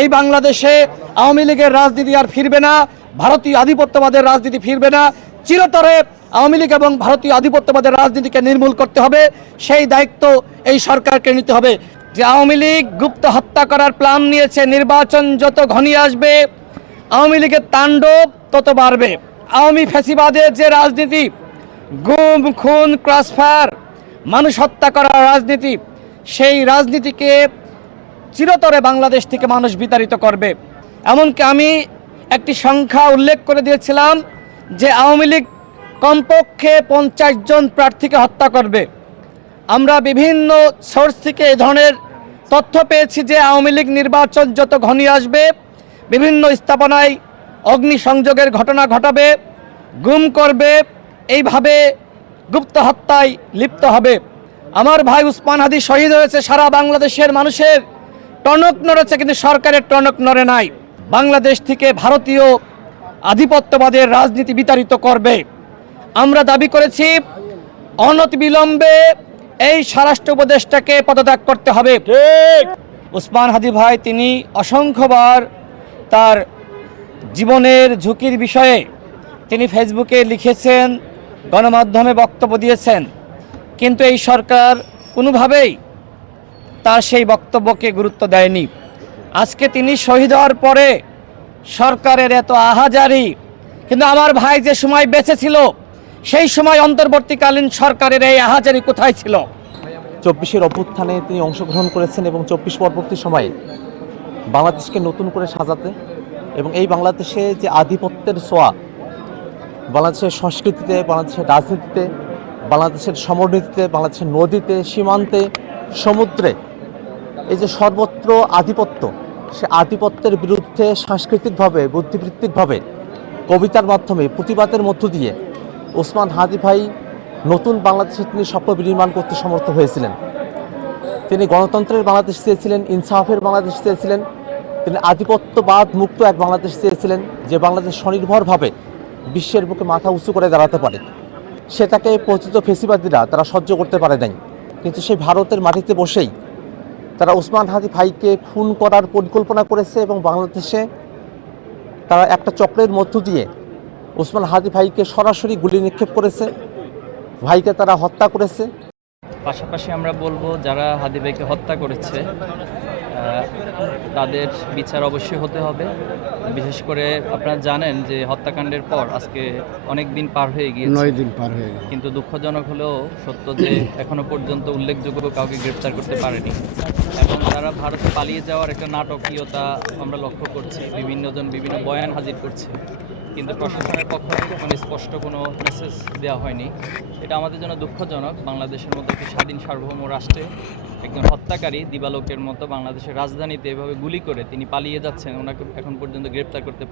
এই বাংলাদেশে আওয়ামী লীগের রাজনীতি আর ফিরবে না, ভারতীয় আধিপত্যবাদের রাজনীতি ফিরবে না। চিরতরে আওয়ামী লীগ এবং ভারতীয় আধিপত্যবাদের রাজনীতিকে নির্মূল করতে হবে। সেই দায়িত্ব এই সরকারকে নিতে হবে। যে আওয়ামী লীগ গুপ্ত হত্যা করার প্ল্যান নিয়েছে, নির্বাচন যত ঘনিয়ে আসবে আওয়ামী লীগের তাণ্ডব তত বাড়বে। আওয়ামী ফ্যাসিবাদের যে রাজনীতি, গুম খুন ক্রসফায়ার, মানুষ হত্যা করার রাজনীতি, সেই রাজনীতিকে চিরতরে বাংলাদেশ থেকে মানুষ বিতাড়িত করবে। এমনকি আমি একটি সংখ্যা উল্লেখ করে দিয়েছিলাম যে আওয়ামী লীগ কমপক্ষে 50 জন প্রার্থীকে হত্যা করবে। আমরা বিভিন্ন সোর্স থেকে এই ধরনের তথ্য পেয়েছি যে আওয়ামী লীগ নির্বাচন যত ঘনিয়ে আসবে বিভিন্ন স্থাপনায় অগ্নিসংযোগের ঘটনা ঘটাবে, গুম করবে, এইভাবে গুপ্ত হত্যায় লিপ্ত হবে। আমার ভাই উসমান হাদি শহীদ হয়েছে, সারা বাংলাদেশের মানুষের টনক নড়েছে, কিন্তু সরকারের টনক নড়ে নাই। বাংলাদেশ থেকে ভারতীয় আধিপত্যবাদের রাজনীতি বিতাড়িত করবে। আমরা দাবি করেছি অনতিবিলম্বে এই স্বরাষ্ট্র উপদেষ্টাকে পদত্যাগ করতে হবে। উসমান হাদি ভাই তিনি অসংখ্যবার তার জীবনের ঝুঁকির বিষয়ে তিনি ফেসবুকে লিখেছেন, গণমাধ্যমে বক্তব্য দিয়েছেন, কিন্তু এই সরকার কোনোভাবেই তার সেই বক্তব্যকে গুরুত্ব দেয়নি। আজকে তিনি শহীদ হওয়ার পরে সরকারের এত আহাজারি, কিন্তু আমার ভাই যে সময় বেঁচে ছিল সেই সময় অন্তর্বর্তীকালীন সরকারের এই আহাজারি কোথায় ছিল? 24-এর অভ্যুত্থানে তিনি অংশগ্রহণ করেছেন এবং 24 পরবর্তী সময়ে বাংলাদেশকে নতুন করে সাজাতে এবং এই বাংলাদেশে যে আধিপত্যের ছোঁয়া, বাংলাদেশের সংস্কৃতিতে, বাংলাদেশের রাজনীতিতে, বাংলাদেশের সমরনীতিতে, বাংলাদেশের নদীতে, সীমান্তে, সমুদ্রে, এই যে সর্বত্র আধিপত্য, সে আধিপত্যের বিরুদ্ধে সাংস্কৃতিকভাবে, বুদ্ধিবৃত্তিকভাবে, কবিতার মাধ্যমে, প্রতিবাদের মধ্য দিয়ে ওসমান হাদি ভাই নতুন বাংলাদেশে তিনি স্বপ্ন বিনির্মাণ করতে সমর্থ হয়েছিলেন। তিনি গণতন্ত্রের বাংলাদেশ চেয়েছিলেন, ইনসাফের বাংলাদেশ চেয়েছিলেন, তিনি আধিপত্যবাদ মুক্ত এক বাংলাদেশ চেয়েছিলেন, যে বাংলাদেশ স্বনির্ভরভাবে বিশ্বের বুকে মাথা উঁচু করে দাঁড়াতে পারে। সেটাকে পতিত ফেসিবাদীরা তারা সহ্য করতে পারে নাই, কিন্তু সেই ভারতের মাটিতে বসেই তারা ওসমান হাদি ভাইকে খুন করার পরিকল্পনা করেছে এবং বাংলাদেশে তারা একটা চক্রের মধ্য দিয়ে ওসমান হাদি ভাইকে সরাসরি গুলি নিক্ষেপ করেছে, ভাইকে তারা হত্যা করেছে। পাশাপাশি আমরা বলবো যারা হাদি ভাইকে হত্যা করেছে তাদের বিচার অবশ্যই হতে হবে। বিশেষ করে আপনারা জানেন যে হত্যাকাণ্ডের পর আজকে অনেক দিন পার হয়ে গিয়েছে, 9 দিন পার হয়ে গেছে, কিন্তু দুঃখজনক হলেও সত্য যে এখনো পর্যন্ত উল্লেখযোগ্য কাউকে গ্রেপ্তার করতে পারেনি এবং তারা ভারতে পালিয়ে যাওয়ার একটা নাটকীয়তা আমরা লক্ষ্য করছি। বিভিন্নজন বিভিন্ন বয়ান হাজির করছে, কিন্তু প্রশাসনের পক্ষ থেকে কোনো স্পষ্ট কোনো মেসেজ দেওয়া হয়নি। এটা আমাদের জন্য দুঃখজনক। বাংলাদেশের মতো একটি স্বাধীন সার্বভৌম রাষ্ট্রে একজন হত্যাকারী দিবালোকের মতো বাংলাদেশের রাজধানীতে এভাবে গুলি করে তিনি পালিয়ে যাচ্ছেন, ওনাকে এখন পর্যন্ত গ্রেপ্তার করতে